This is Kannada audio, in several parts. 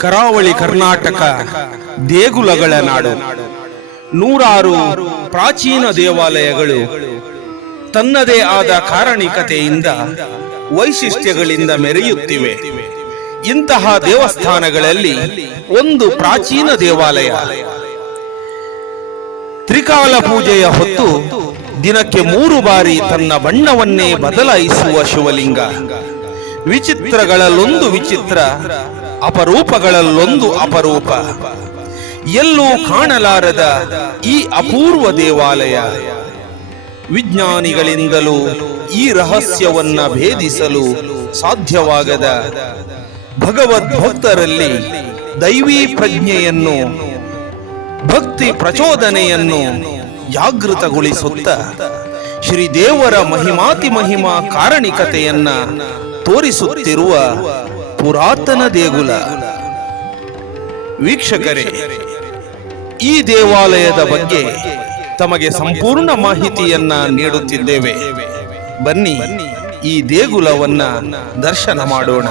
ಕರಾವಳಿ ಕರ್ನಾಟಕ ದೇಗುಲಗಳ ನಾಡು. ನೂರಾರು ಪ್ರಾಚೀನ ದೇವಾಲಯಗಳು ತನ್ನದೇ ಆದ ಕಾರಣಿಕತೆಯಿಂದ ವೈಶಿಷ್ಟ್ಯಗಳಿಂದ ಮೆರೆಯುತ್ತಿವೆ. ಇಂತಹ ದೇವಸ್ಥಾನಗಳಲ್ಲಿ ಒಂದು ಪ್ರಾಚೀನ ದೇವಾಲಯ. ತ್ರಿಕಾಲ ಪೂಜೆಯ ಹೊತ್ತು ದಿನಕ್ಕೆ 3 ಬಾರಿ ತನ್ನ ಬಣ್ಣವನ್ನೇ ಬದಲಾಯಿಸುವ ಶಿವಲಿಂಗ. ವಿಚಿತ್ರಗಳಲ್ಲೊಂದು ವಿಚಿತ್ರ, ಅಪರೂಪಗಳಲ್ಲೊಂದು ಅಪರೂಪ. ಎಲ್ಲೂ ಕಾಣಲಾರದ ಈ ಅಪೂರ್ವ ದೇವಾಲಯ ವಿಜ್ಞಾನಿಗಳಿಂದಲೂ ಈ ರಹಸ್ಯವನ್ನ ಭೇದಿಸಲು ಸಾಧ್ಯವಾಗದ ಭಗವದ್ಭಕ್ತರಲ್ಲಿ ದೈವೀ ಪ್ರಜ್ಞೆಯನ್ನು, ಭಕ್ತಿ ಪ್ರಚೋದನೆಯನ್ನು ಜಾಗೃತಗೊಳಿಸುತ್ತ ಶ್ರೀದೇವರ ಮಹಿಮಾತಿ ಮಹಿಮಾ ಕಾರಣಿಕತೆಯನ್ನ ತೋರಿಸುತ್ತಿರುವ ಪುರಾತನ ದೇಗುಲ. ವೀಕ್ಷಕರೇ, ಈ ದೇವಾಲಯದ ಬಗ್ಗೆ ತಮಗೆ ಸಂಪೂರ್ಣ ಮಾಹಿತಿಯನ್ನ ನೀಡುತ್ತಿದ್ದೇವೆ. ಬನ್ನಿ ಈ ದೇಗುಲವನ್ನ ದರ್ಶನ ಮಾಡೋಣ.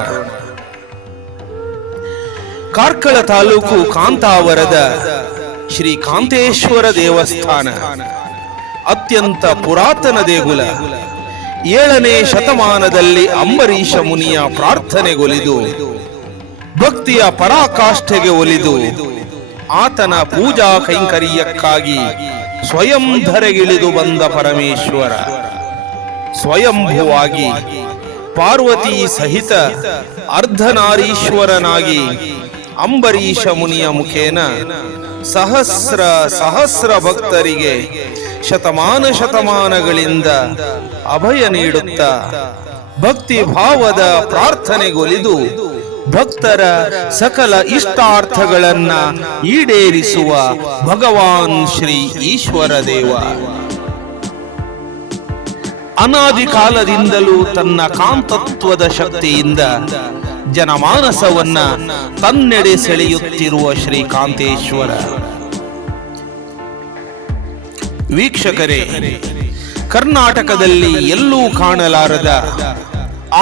ಕಾರ್ಕಳ ತಾಲೂಕು ಕಾಂತಾವರದ ಶ್ರೀ ಕಾಂತೇಶ್ವರ ದೇವಸ್ಥಾನ ಅತ್ಯಂತ ಪುರಾತನ ದೇಗುಲ. 7ನೇ ಶತಮಾನದಲ್ಲಿ ಅಂಬರೀಷ ಮುನಿಯ ಪ್ರಾರ್ಥನೆಗೊಲಿದು ಭಕ್ತಿಯ ಪರಾಕಾಷ್ಠೆಗೆ ಒಲಿದು ಆತನ ಪೂಜಾ ಕೈಂಕರ್ಯಕ್ಕಾಗಿ ಸ್ವಯಂ ಧರೆಗಿಳಿದು ಬಂದ ಪರಮೇಶ್ವರ ಸ್ವಯಂಭುವಾಗಿ ಪಾರ್ವತಿ ಸಹಿತ ಅರ್ಧನಾರೀಶ್ವರನಾಗಿ ಅಂಬರೀಷ ಮುನಿಯ ಮುಖೇನ ಸಹಸ್ರ ಭಕ್ತರಿಗೆ ಶತಮಾನಗಳಿಂದ ಅಭಯ ನೀಡುತ್ತಾ ಭಕ್ತಿ ಭಾವದ ಪ್ರಾರ್ಥನೆಗೊಲಿದು ಭಕ್ತರ ಸಕಲ ಇಷ್ಟಾರ್ಥಗಳನ್ನ ಈಡೇರಿಸುವ ಭಗವಾನ್ ಶ್ರೀ ಈಶ್ವರ ದೇವ. ಅನಾದಿ ಕಾಲದಿಂದಲೂ ತನ್ನ ಕಾಂತತ್ವದ ಶಕ್ತಿಯಿಂದ ಜನಮಾನಸವನ್ನ ತನ್ನೆಡೆ ಸೆಳೆಯುತ್ತಿರುವ ಶ್ರೀ ಕಾಂತೇಶ್ವರ. ವೀಕ್ಷಕರೇ, ಕರ್ನಾಟಕದಲ್ಲಿ ಎಲ್ಲೂ ಕಾಣಲಾರದ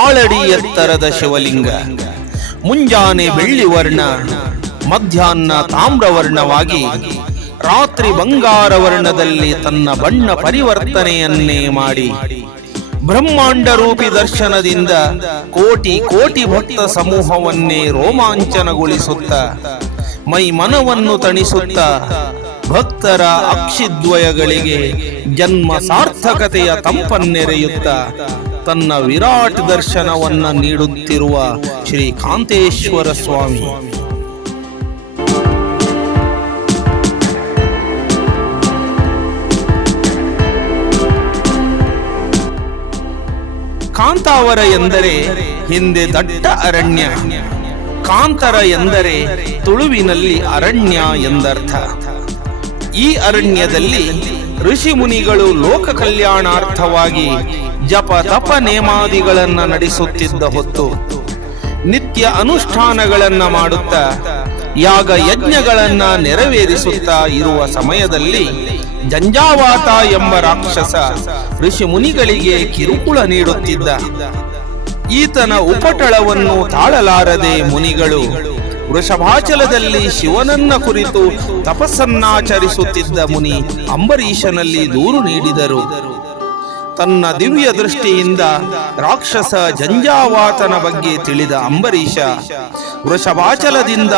ಆಳಡಿ ಎತ್ತರದ ಶಿವಲಿಂಗ. ಮುಂಜಾನೆ ಬೆಳ್ಳಿ ವರ್ಣ, ಮಧ್ಯಾಹ್ನ ತಾಮ್ರವರ್ಣವಾಗಿ ರಾತ್ರಿ ಬಂಗಾರ ವರ್ಣದಲ್ಲಿ ತನ್ನ ಬಣ್ಣ ಪರಿವರ್ತನೆಯನ್ನೇ ಮಾಡಿ ಬ್ರಹ್ಮಾಂಡ ರೂಪಿ ದರ್ಶನದಿಂದ ಕೋಟಿ ಕೋಟಿ ಭಕ್ತ ಸಮೂಹವನ್ನೇ ರೋಮಾಂಚನಗೊಳಿಸುತ್ತ ಮೈ ಮನವನ್ನು ತಣಿಸುತ್ತ ಭಕ್ತರ ಅಕ್ಷಿದ್ವಯಗಳಿಗೆ ಜನ್ಮ ಸಾರ್ಥಕತೆಯ ತಂಪನ್ನೆರೆಯುತ್ತ ತನ್ನ ವಿರಾಟ್ ದರ್ಶನವನ್ನ ನೀಡುತ್ತಿರುವ ಶ್ರೀ ಕಾಂತೇಶ್ವರ ಸ್ವಾಮಿ. ಕಾಂತಾವರ ಎಂದರೆ ಹಿಂದೆ ದಟ್ಟ ಅರಣ್ಯ, ಕಾಂತರ ಎಂದರೆ ತುಳುವಿನಲ್ಲಿ ಅರಣ್ಯ ಎಂದರ್ಥ. ಈ ಅರಣ್ಯದಲ್ಲಿ ಋಷಿ ಮುನಿಗಳು ಲೋಕ ಕಲ್ಯಾಣಾರ್ಥವಾಗಿ ಜಪ ತಪ ನೇಮಾದಿಗಳನ್ನ ನಡೆಸುತ್ತಿದ್ದ ಹೊತ್ತು ನಿತ್ಯ ಅನುಷ್ಠಾನಗಳನ್ನ ಮಾಡುತ್ತಾ ಯಾಗ ಯಜ್ಞಗಳನ್ನ ನೆರವೇರಿಸುತ್ತಾ ಇರುವ ಸಮಯದಲ್ಲಿ ಜಂಜಾವಾತ ಎಂಬ ರಾಕ್ಷಸ ಋಷಿ ಮುನಿಗಳಿಗೆ ಕಿರುಕುಳ ನೀಡುತ್ತಿದ್ದ. ಈತನ ಉಪಟಳವನ್ನು ತಾಳಲಾರದೆ ಮುನಿಗಳು ವೃಷಭಾಚಲದಲ್ಲಿ ಶಿವನನ್ನ ಕುರಿತು ತಪಸ್ಸನ್ನಾಚರಿಸುತ್ತಿದ್ದ ಮುನಿ ಅಂಬರೀಷನಲ್ಲಿ ದೂರು ನೀಡಿದರು. ತನ್ನ ದಿವ್ಯ ದೃಷ್ಟಿಯಿಂದ ರಾಕ್ಷಸ ಜಂಜಾವಾತನ ಬಗ್ಗೆ ತಿಳಿದ ಅಂಬರೀಷ ವೃಷಭಾಚಲದಿಂದ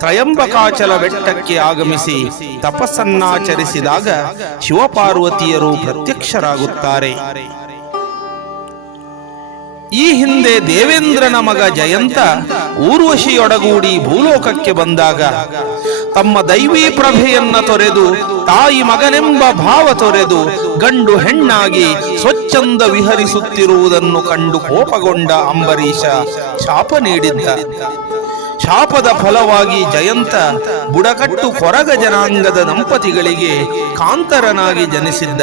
ತ್ರಯಂಬಕಾಚಲ ಬೆಟ್ಟಕ್ಕೆ ಆಗಮಿಸಿ ತಪಸ್ಸನ್ನಾಚರಿಸಿದಾಗ ಶಿವಪಾರ್ವತಿಯರು ಪ್ರತ್ಯಕ್ಷರಾಗುತ್ತಾರೆ. ಈ ಹಿಂದೆ ದೇವೇಂದ್ರನ ಮಗ ಜಯಂತ ಊರ್ವಶಿಯೊಡಗೂಡಿ ಭೂಲೋಕಕ್ಕೆ ಬಂದಾಗ ತಮ್ಮ ದೈವೀ ಪ್ರಭೆಯನ್ನ ತೊರೆದು ತಾಯಿ ಮಗನೆಂಬ ಭಾವ ತೊರೆದು ಗಂಡು ಹೆಣ್ಣಾಗಿ ಸ್ವಚ್ಛಂದ ವಿಹರಿಸುತ್ತಿರುವುದನ್ನು ಕಂಡು ಕೋಪಗೊಂಡ ಅಂಬರೀಷ ಶಾಪ ನೀಡಿದ್ದ. ಶಾಪದ ಫಲವಾಗಿ ಜಯಂತ ಬುಡಕಟ್ಟು ಕೊರಗ ಜನಾಂಗದ ದಂಪತಿಗಳಿಗೆ ಕಾಂತರನಾಗಿ ಜನಿಸಿದ್ದ.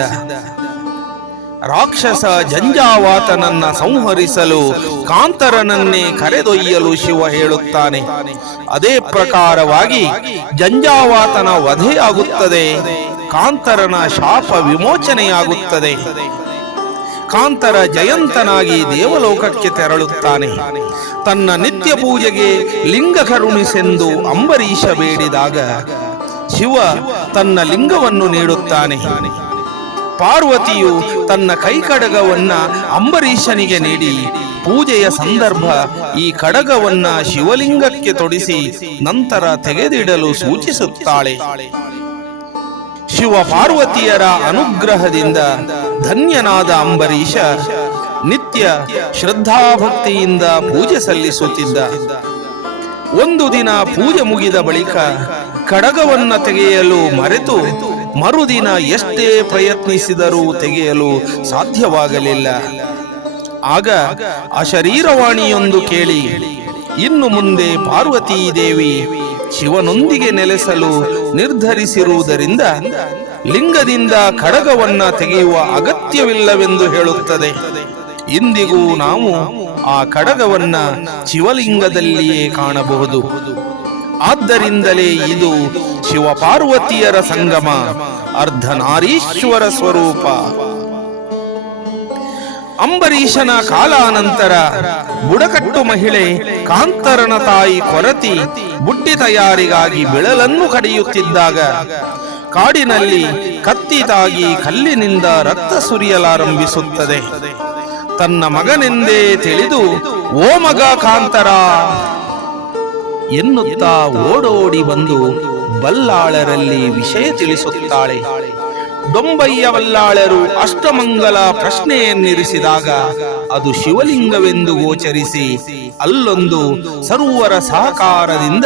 ರಾಕ್ಷಸ ಜಂಜಾವಾತನನ್ನ ಸಂಹರಿಸಲು ಕಾಂತರನನ್ನೇ ಕರೆದೊಯ್ಯಲು ಶಿವ ಹೇಳುತ್ತಾನೆ. ಅದೇ ಪ್ರಕಾರವಾಗಿ ಜಂಜಾವಾತನ ವಧೆಯಾಗುತ್ತದೆ, ಕಾಂತರನ ಶಾಪ ವಿಮೋಚನೆಯಾಗುತ್ತದೆ. ಕಾಂತರ ಜಯಂತನಾಗಿ ದೇವಲೋಕಕ್ಕೆ ತೆರಳುತ್ತಾನೆ. ತನ್ನ ನಿತ್ಯ ಪೂಜೆಗೆ ಲಿಂಗ ಕರುಣಿಸೆಂದು ಅಂಬರೀಷ ಬೇಡಿದಾಗ ಶಿವ ತನ್ನ ಲಿಂಗವನ್ನು ನೀಡುತ್ತಾನೆ. ಪಾರ್ವತಿಯು ತನ್ನ ಕೈಕಡಗವನ್ನ ಅಂಬರೀಷನಿಗೆ ನೀಡಿ ಪೂಜೆಯ ಸಂದರ್ಭ ಈ ಕಡಗವನ್ನ ಶಿವಲಿಂಗಕ್ಕೆ ತೊಡಿಸಿ ನಂತರ ತೆಗೆದಿಡಲು ಸೂಚಿಸುತ್ತಾಳೆ. ಶಿವ ಪಾರ್ವತಿಯರ ಅನುಗ್ರಹದಿಂದ ಧನ್ಯನಾದ ಅಂಬರೀಷ ನಿತ್ಯ ಶ್ರದ್ಧಾಭಕ್ತಿಯಿಂದ ಪೂಜೆ ಸಲ್ಲಿಸುತ್ತಿದ್ದ. ಒಂದು ದಿನ ಪೂಜೆ ಮುಗಿದ ಬಳಿಕ ಕಡಗವನ್ನ ತೆಗೆಯಲು ಮರೆತು ಮರುದಿನ ಎಷ್ಟೇ ಪ್ರಯತ್ನಿಸಿದರೂ ತೆಗೆಯಲು ಸಾಧ್ಯವಾಗಲಿಲ್ಲ. ಆಗ ಅಶರೀರವಾಣಿಯೊಂದು ಕೇಳಿ ಇನ್ನು ಮುಂದೆ ಪಾರ್ವತೀ ದೇವಿ ಶಿವನೊಂದಿಗೆ ನೆಲೆಸಲು ನಿರ್ಧರಿಸಿರುವುದರಿಂದ ಲಿಂಗದಿಂದ ಕಡಗವನ್ನ ತೆಗೆಯುವ ಅಗತ್ಯವಿಲ್ಲವೆಂದು ಹೇಳುತ್ತದೆ. ಇಂದಿಗೂ ನಾವು ಆ ಕಡಗವನ್ನ ಶಿವಲಿಂಗದಲ್ಲಿಯೇ ಕಾಣಬಹುದು. ಆದ್ದರಿಂದಲೇ ಇದು ಶಿವಪಾರ್ವತಿಯರ ಸಂಗಮ, ಅರ್ಧನಾರೀಶ್ವರ ಸ್ವರೂಪ. ಅಂಬರೀಷನ ಕಾಲಾನಂತರ ಬುಡಕಟ್ಟು ಮಹಿಳೆ ಕಾಂತರನ ತಾಯಿ ಕೊರತಿ ಬುಟ್ಟಿ ತಯಾರಿಗಾಗಿ ಬಿಳಲನ್ನು ಕಡಿಯುತ್ತಿದ್ದಾಗ ಕಾಡಿನಲ್ಲಿ ಕತ್ತಿ ತಾಗಿ ಕಲ್ಲಿನಿಂದ ರಕ್ತ ಸುರಿಯಲಾರಂಭಿಸುತ್ತದೆ. ತನ್ನ ಮಗನೆಂದೇ ತಿಳಿದು ಓ ಮಗ ಕಾಂತರ ಎನ್ನುತ್ತಾ ಓಡೋಡಿ ಬಂದು ಬಲ್ಲಾಳರಲ್ಲಿ ವಿಷಯ ತಿಳಿಸುತ್ತಾಳೆ. ಡೊಂಬಯ್ಯ ಬಲ್ಲಾಳರು ಅಷ್ಟಮಂಗಲ ಪ್ರಶ್ನೆಯನ್ನಿರಿಸಿದಾಗ ಅದು ಶಿವಲಿಂಗವೆಂದು ಗೋಚರಿಸಿ ಅಲ್ಲೊಂದು ಸರ್ವರ ಸಹಕಾರದಿಂದ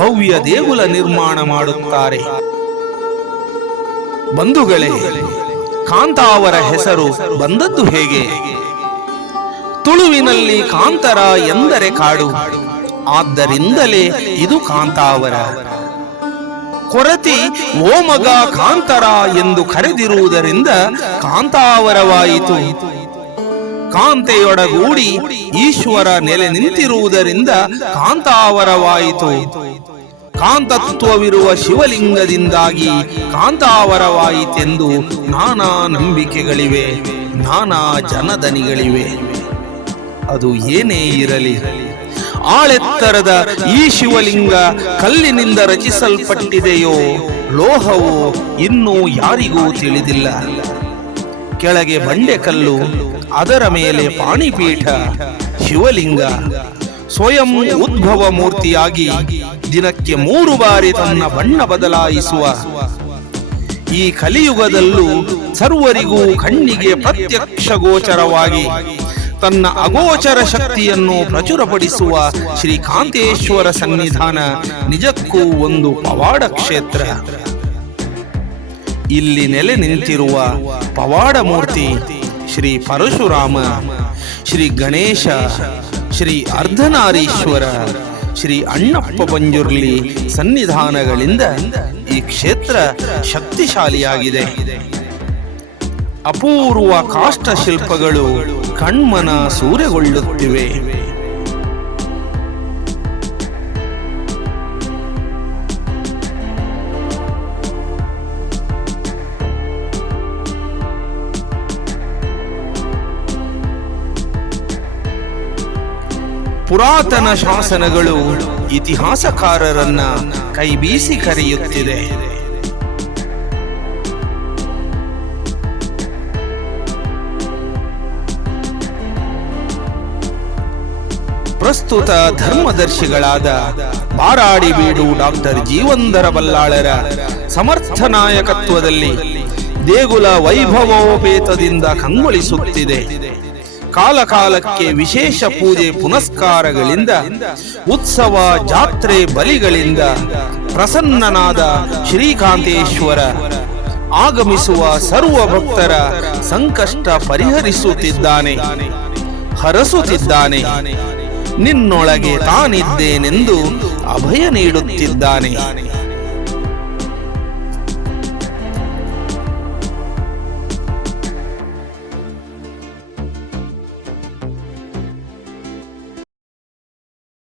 ಭವ್ಯ ದೇಗುಲ ನಿರ್ಮಾಣ ಮಾಡುತ್ತಾರೆ. ಬಂಧುಗಳೇ, ಕಾಂತಾವರ ಹೆಸರು ಬಂದದ್ದು ಹೇಗೆ? ತುಳುವಿನಲ್ಲಿ ಕಾಂತರ ಎಂದರೆ ಕಾಡು, ಆದ್ದರಿಂದಲೇ ಇದು ಕಾಂತಾವರ. ಕೊರತಿ ಓ ಮಗ ಕಾಂತರ ಎಂದು ಕರೆದಿರುವುದರಿಂದ ಕಾಂತಾವರವಾಯಿತು. ಕಾಂತೆಯೊಡಗೂಡಿ ಈಶ್ವರ ನೆಲೆ ನಿಂತಿರುವುದರಿಂದ ಕಾಂತಾವರವಾಯಿತು. ಕಾಂತತ್ವವಿರುವ ಶಿವಲಿಂಗದಿಂದಾಗಿ ಕಾಂತಾವರವಾಯಿತೆಂದು ನಾನಾ ನಂಬಿಕೆಗಳಿವೆ, ನಾನಾ ಜನದನಿಗಳಿವೆ. ಅದು ಏನೇ ಇರಲಿ, ಆಳೆತ್ತರದ ಈ ಶಿವಲಿಂಗ ಕಲ್ಲಿನಿಂದ ರಚಿಸಲ್ಪಟ್ಟಿದೆಯೋ ಲೋಹವೋ ಇನ್ನೂ ಯಾರಿಗೂ ತಿಳಿದಿಲ್ಲ. ಕೆಳಗೆ ಬಂಡೆಕಲ್ಲು, ಅದರ ಮೇಲೆ ಪಾಣಿಪೀಠ. ಶಿವಲಿಂಗ ಸ್ವಯಂ ಉದ್ಭವ ಮೂರ್ತಿಯಾಗಿ ದಿನಕ್ಕೆ 3 ಬಾರಿ ತನ್ನ ಬಣ್ಣ ಬದಲಾಯಿಸುವ ಈ ಕಲಿಯುಗದಲ್ಲೂ ಸರ್ವರಿಗೂ ಕಣ್ಣಿಗೆ ಪ್ರತ್ಯಕ್ಷ ಗೋಚರವಾಗಿ ತನ್ನ ಅಗೋಚರ ಶಕ್ತಿಯನ್ನು ಪ್ರಚುರಪಡಿಸುವ ಶ್ರೀಕಾಂತೇಶ್ವರ ಸನ್ನಿಧಾನ ನಿಜಕ್ಕೂ ಒಂದು ಪವಾಡ ಕ್ಷೇತ್ರ. ಇಲ್ಲಿ ನೆಲೆ ನಿಂತಿರುವ ಪವಾಡ ಮೂರ್ತಿ ಶ್ರೀ ಪರಶುರಾಮ, ಶ್ರೀ ಗಣೇಶ, ಶ್ರೀ ಅರ್ಧನಾರೀಶ್ವರ, ಶ್ರೀ ಅಣ್ಣಪ್ಪ ಬಂಜುರ್ಲಿ ಸನ್ನಿಧಾನಗಳಿಂದ ಈ ಕ್ಷೇತ್ರ ಶಕ್ತಿಶಾಲಿಯಾಗಿದೆ. ಅಪೂರ್ವ ಕಾಷ್ಟ ಶಿಲ್ಪಗಳು ಕಣ್ಮನ ಸೂರೆಗೊಳ್ಳುತ್ತಿವೆ. ಪುರಾತನ ಶಾಸನಗಳು ಇತಿಹಾಸಕಾರರನ್ನ ಕೈಬೀಸಿ ಕರೆಯುತ್ತಿದೆ. ಪ್ರಸ್ತುತ ಧರ್ಮದರ್ಶಿಗಳಾದ ಬಾರಾಡಿಬೀಡು ಡಾಕ್ಟರ್ ಜೀವಂಧರ ಬಲ್ಲಾಳರ ಸಮರ್ಥ ನಾಯಕತ್ವದಲ್ಲಿ ದೇಗುಲ ವೈಭವೋಪೇತದಿಂದ ಕಂಗೊಳಿಸುತ್ತಿದೆ. ಕಾಲಕಾಲಕ್ಕೆ ವಿಶೇಷ ಪೂಜೆ ಪುನಸ್ಕಾರಗಳಿಂದ, ಉತ್ಸವ ಜಾತ್ರೆ ಬಲಿಗಳಿಂದ ಪ್ರಸನ್ನನಾದ ಶ್ರೀಕಾಂತೇಶ್ವರ ಆಗಮಿಸುವ ಸರ್ವ ಭಕ್ತರ ಸಂಕಷ್ಟ ಪರಿಹರಿಸುತ್ತಿದ್ದಾನೆ, ಹರಸುತ್ತಿದ್ದಾನೆ. ನಿನ್ನೊಳಗೆ ತಾನಿದ್ದೇನೆಂದು ಅಭಯ ನೀಡುತ್ತಿದ್ದಾನೆ.